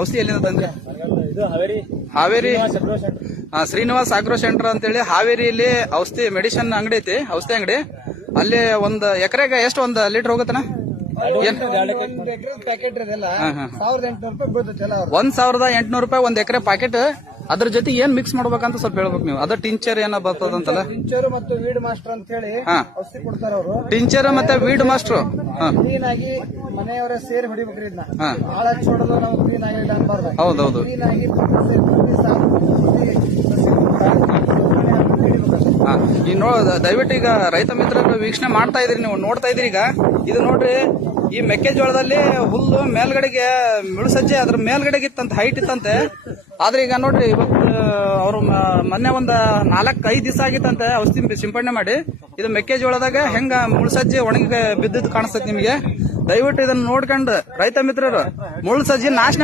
ಔಷಧಿ ಎಲ್ಲಿಂದ ತಂದ್ರಿ? ಇದು ಹಾವೇರಿ ಶ್ರೀನಿವಾಸ್ ಆಗ್ರೋ ಸೆಂಟರ್ ಅಂತೇಳಿ ಹಾವೇರಿಯಲ್ಲಿ ಔಷಧಿ ಮೆಡಿಸಿನ್ ಅಂಗಡಿ ಐತಿ, ಔಷಧಿ ಅಂಗಡಿ. ಅಲ್ಲಿ ಒಂದ್ ಎಕರೆಗೆ ಎಷ್ಟು ಒಂದ್ ಲೀಟರ್ ಹೋಗುತ್ತನ? ಪ್ಯಾಕೆಟ್ ಇದೆಲ್ಲ 1800 ರೂಪಾಯಿ ಬೀಳ್ತೈತೆ. 1800 ರೂಪಾಯಿ ಒಂದ್ ಎಕರೆ ಪ್ಯಾಕೆಟ್. ಅದ್ರ ಜೊತೆ ಏನ್ ಮಿಕ್ಸ್ ಮಾಡ್ಬೇಕಂತ ಸ್ವಲ್ಪ ಹೇಳ್ಬೇಕು ನೀವು. ಅದ ಟಿಂಚರ್ ಏನ ಬರ್ತದಂತಲ್ಲ? ಟಿಂಚರ್ ಮತ್ತು ವೀಡ್ ಮಾಸ್ಟರ್ ಅಂತ ಹೇಳಿ ಔಷಧಿ ಕೊಡ್ತಾರ ಅವರು. ಟಿಂಚರ್ ಮತ್ತೆ ವೀಡ್ ಮಾಸ್ಟರ್ ಕ್ಲೀನ್ ಆಗಿ ಮನೆಯವರೇ ಸೇರಿ ಹೊಡಿಬೇಕ್ರಿ ಇದನ್ನ. ಭಾಳ ಹಚ್ಚೋಡೋದು ನಾವು ಕ್ಲೀನ್ ಆಗಿಲ್ಲ ಅನ್ಬಾರ್ದು. ಹೌದೌದು. ಕ್ಲೀನ್ ಆಗಿ ಈ ದಯವಿಟ್ಟು ಈಗ ರೈತ ಮಿತ್ರರು ವೀಕ್ಷಣೆ ಮಾಡ್ತಾ ಇದ್ರಿ, ನೀವು ನೋಡ್ತಾ ಇದ್ರಿ. ಈಗ ಇದು ನೋಡ್ರಿ, ಈ ಮೆಕ್ಕೆಜೋಳದಲ್ಲಿ ಹುಲ್ಲು ಮೇಲ್ಗಡೆಗೆ ಮಿಳುಸಜ್ಜೆ ಅದ್ರ ಮೇಲ್ಗಡೆಗೆ ಇತ್ತಂತ, ಹೈಟ್ ಇತ್ತಂತೆ. ಆದ್ರೆ ಈಗ ನೋಡ್ರಿ, ಇವತ್ತು ಅವರು ಮೊನ್ನೆ ಒಂದ್ 4-5 ದಿವಸ ಆಗಿತ್ತಂತೆ ಔಷಧಿ ಸಿಂಪಡಣೆ ಮಾಡಿ. ಇದು ಮೆಕ್ಕೆಜೋಳದಾಗ ಹೆಂಗ ಮುಳುಸಜ್ಜೆ ಒಣಗಿ ಬಿದ್ದದ್ದು ಕಾಣಿಸ್ತೈತಿ ನಿಮಗೆ. ದಯವಿಟ್ಟು ಇದನ್ನ ನೋಡ್ಕೊಂಡು ರೈತ ಮಿತ್ರರು ಮುಳುಸಜ್ಜೆ ನಾಶನ